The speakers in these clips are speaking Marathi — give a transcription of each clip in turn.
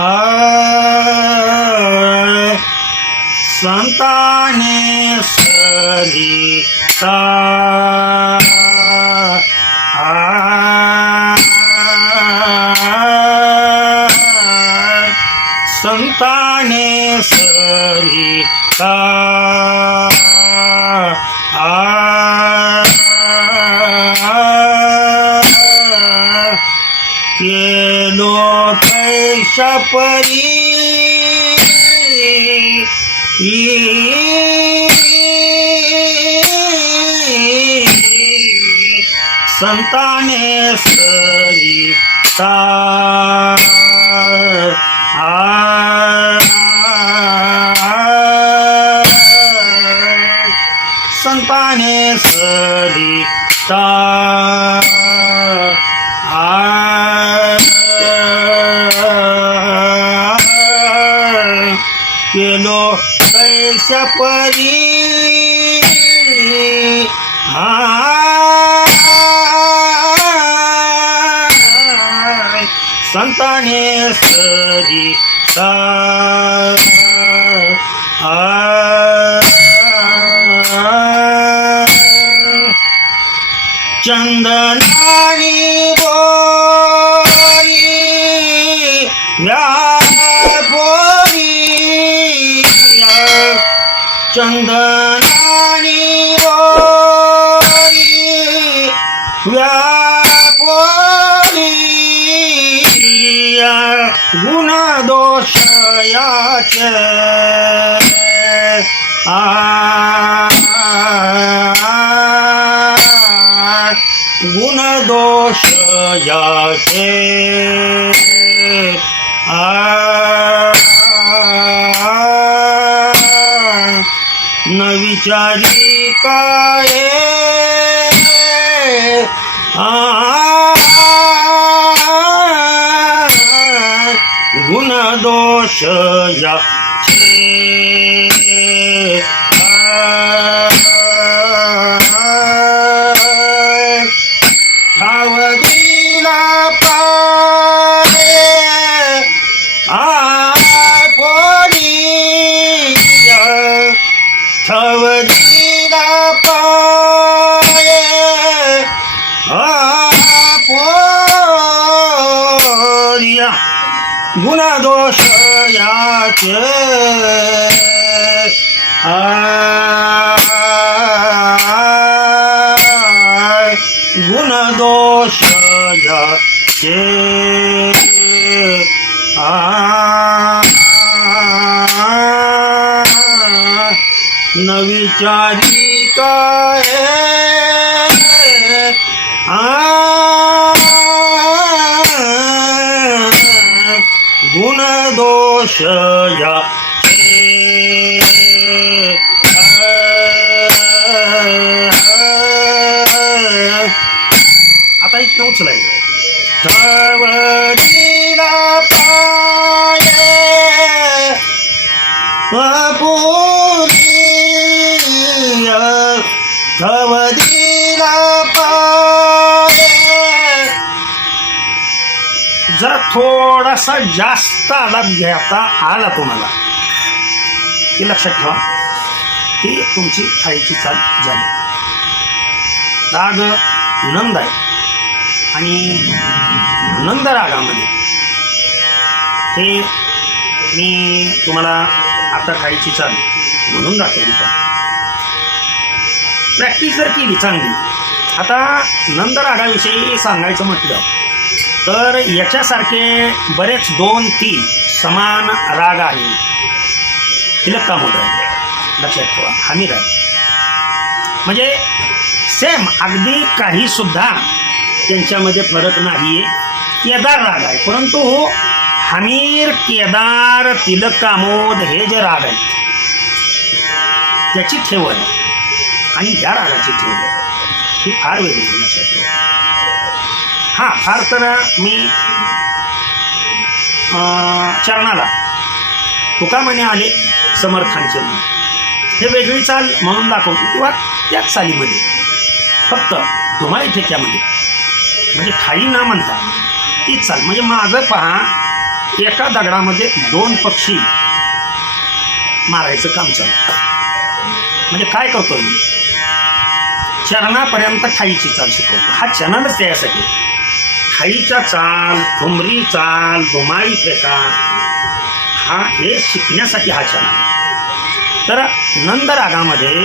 संताने केलो पैशा परी संताने सरिता आ सरिता केलो कैश्य परी संताने सरिता चंदनाणी बोरी या बोरी चंदनाणी बोरी या पोरी गुण दोष याचे आ गुण दोष याचे. न विचारी काय. गुण दोष याचे. गुण दोष ठावदीला पाय आपोरी ठवदीला पाय आपोरिया गुणदोष याचे आ न विचारी काय? गुण दोष थोडासा जास्त आलाप घेता आला तुम्हाला. हे लक्षात ठेवा. ही तुमची थाळीची चाल झाली. राग नंद आहे. आणि नंद रागामध्ये. हे मी तुम्हाला आता थाळीची चाल म्हणून दाखवली प्रॅक्टिस जर केली चांगली. आता नंद रागाविषयी सांगायचं म्हटलं. तर याच्यासारखे बरेच दोन तीन समान राग आहे. तिलक काम होत लक्षात ठेवा हमीर आहे म्हणजे सेम अगदी काही सुद्धा त्यांच्यामध्ये फरक नाही आहे केदार राग आहे परंतु हमीर केदार तिलक कामोद हे जे राग आहेत त्याची ठेवण आणि ह्या रागाची ठेवण ही फार वेगळी आहे लक्षात ठेवा. हा फार तर मी अं, चरणाला. तुका म्हणे आले समर्थांचे म्हणे हे वेगळी चाल म्हणून दाखवतो. किंवा त्याच चालीमध्ये. फक्त धुमाळी ठेक्यामध्ये म्हणजे ठाई न म्हणता तीच चाल. म्हणजे माझं पहा एका दगडामध्ये दोन पक्षी मारायचं काम चालू. म्हणजे काय करतो मी? चरणापर्यंत खाईची चाल शिकवतो. हा चरणच त्यासाठी. खाईचा चाल ठुमरी चाल धुमाळी फेका हा हे शिकण्यासाठी हा छान तर नंदरागामध्ये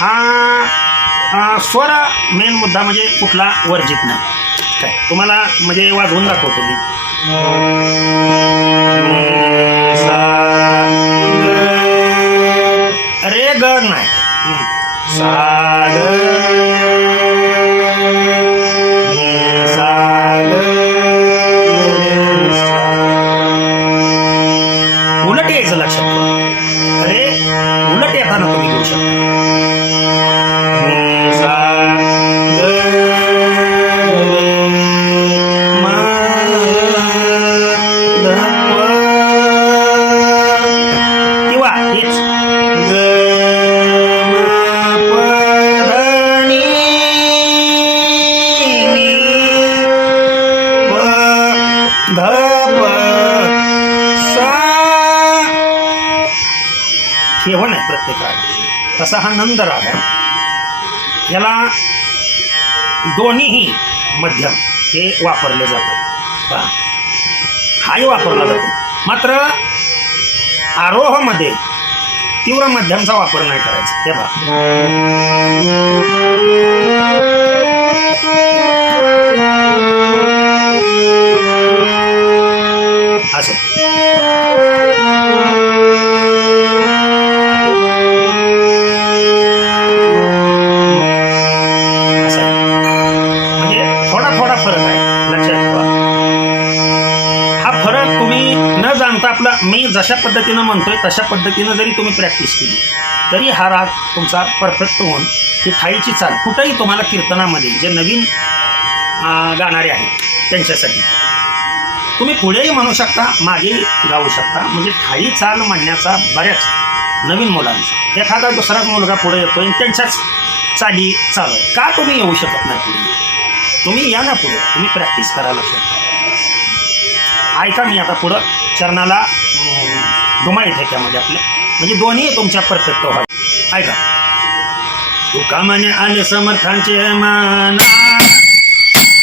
हा स्वर मेन मुद्दा म्हणजे कुठला? वर्जित नाही काय? तुम्हाला म्हणजे वाजवून दाखवतो मी. रे, ग. नाही. सा, ठेवण आहे प्रत्येक तसा हा नंद राग आहे याला दोन्हीही मध्यम हे वापरले जातात. पहा. हाही वापरला जातो. मात्र आरोहमध्ये तीव्र मध्यमचा वापर नाही करायचा. हे बघा मी जशा पद्धतीनं म्हणतोय तशा पद्धतीनं जरी तुम्ही प्रॅक्टिस केली तरी हा राग तुमचा परफेक्ट होऊन ही थाळीची चाल कुठंही तुम्हाला कीर्तनामध्ये जे नवीन गाणारे आहेत त्यांच्यासाठी तुम्ही पुढेही म्हणू शकता मागेही गाऊ शकता. म्हणजे थाळी चाल म्हणण्याचा बऱ्याच नवीन मुलांचा. एखादा दुसराच मुलगा पुढे येतोय आणि त्यांच्याच चाली चालू आहे. का तुम्ही येऊ शकत नाही पुढे? तुम्ही या ना पुढे. तुम्ही प्रॅक्टिस करायला शकता ऐका मी आता पुढं. चरणाला अं, त्याच्यामध्ये आपलं. आपल्या म्हणजे दोन्ही तुमच्या परफेक्ट व्हाय ऐका तुका म्हणे आले समर्थांचे माना.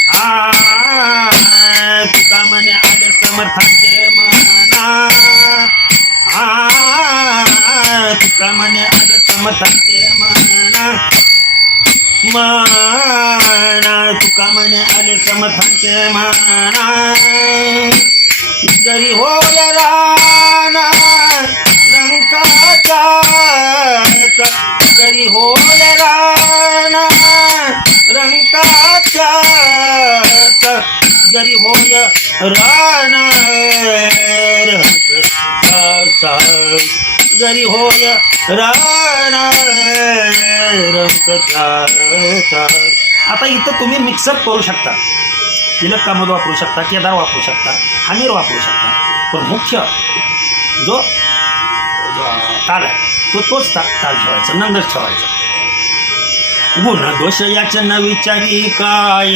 आ, तुका म्हणे आले समर्थांचे माना. आ, तुका म्हणे आले समर्थांचे माना. माना तुका म्हणे आले समर्थांचे माना. जरी होय राना रंकाचा जरी होय राना रंकाचा जरी होय राना रंकाचा जरी होय राना रंकाचा आता इथं तुम्ही मिक्सअप करू शकता. तिलक कामोद वापरू शकता केदार वापरू शकता हमीर वापरू शकता. पण मुख्य जो ताल आहे तो तोच ता ताल ठेवायचा नंदच ठेवायचा. गुण दोष याचे न विचारी काय?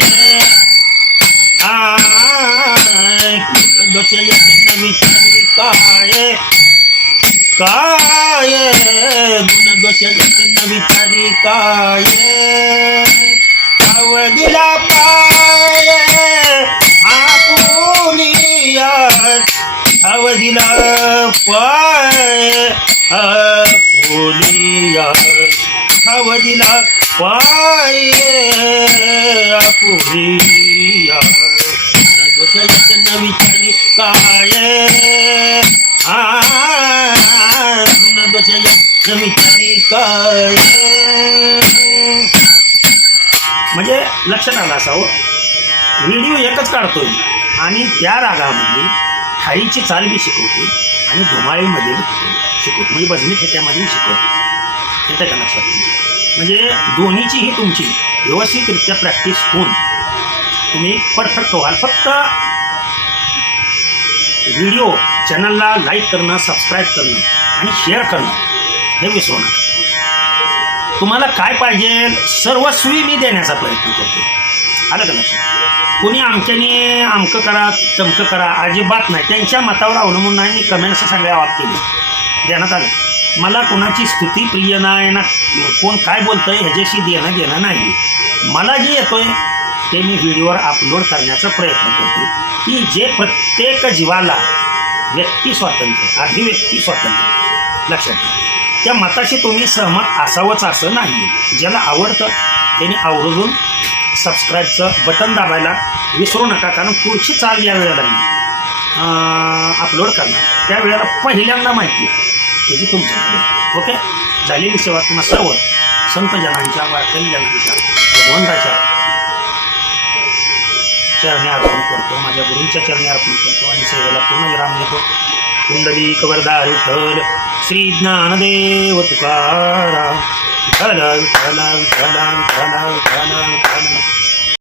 गुण दोष याचे न विचारी काय? काय? गुण दोष याचे न विचारी काय? अवधीला पाय आपुलिया अवधीला पाय आपुलिया अवधीला पाय आपुलिया दोष न विचारी काय आ न विचारी काय म्हणजे लक्षात आलं असावं. व्हिडिओ एकच काढतोय. आणि त्या रागामध्ये ठाईची चाल बी शिकवतोय आणि धुमाळीमध्ये बी शिकवतो. म्हणजे भजनी खेट्यामध्ये शिकवतो. येतं का लक्षात? म्हणजे दोन्हीचीही तुमची व्यवस्थितरित्या प्रॅक्टिस होऊन तुम्ही परफेक्ट व्हाल. फक्त व्हिडिओ चॅनलला लाईक करणं सबस्क्राईब करणं आणि शेअर करणं हे विसरू नका. तुम्हाला काय पाहिजे? सर्वस्वी मी देण्याचा प्रयत्न करतो. आलं का लक्षात? कोणी आमच्याने आमकं करा चमकं करा अजिबात नाही. त्यांच्या मतावर अवलंबून नाही मी कमेंट्स सगळ्या वाप केली. देण्यात आलं. मला कोणाची स्तुती प्रिय नाही ना कोण काय बोलतं आहे ह्याच्याशी देणं घेणं नाही. मला जे येतो आहे ते मी व्हिडिओवर अपलोड करण्याचा प्रयत्न करतो. की जे प्रत्येक जीवाला व्यक्ती स्वातंत्र्य अभिव्यक्ती स्वातंत्र्य. लक्षात घ्या त्या मताशी तुम्ही सहमत असावंच असं नाही. ज्याला आवडतं त्याने आवर्जून सबस्क्राईबचं बटन दाबायला विसरू नका कारण पुढची चाल या वेळेला मी अपलोड करणार. त्या वेळेला पहिल्यांदा माहिती त्याची तुमच्याकडे. ओके? झालेली सेवा तुम्हाला सर्व संत जनांच्या वारकरी जनांच्या भगवंताच्या चरणी अर्पण करतो माझ्या गुरूंच्या चरणी अर्पण करतो आणि सेवेला पूर्ण विराम देतो. પુંડલીક વરદાર વિઠ્ઠલ શ્રી જ્ઞાનદેવ તુકારા વિઠ્ઠલ વિઠ્ઠલ વિઠ્ઠલ વિઠ્ઠલ વિઠ્ઠલ વિઠ્ઠલ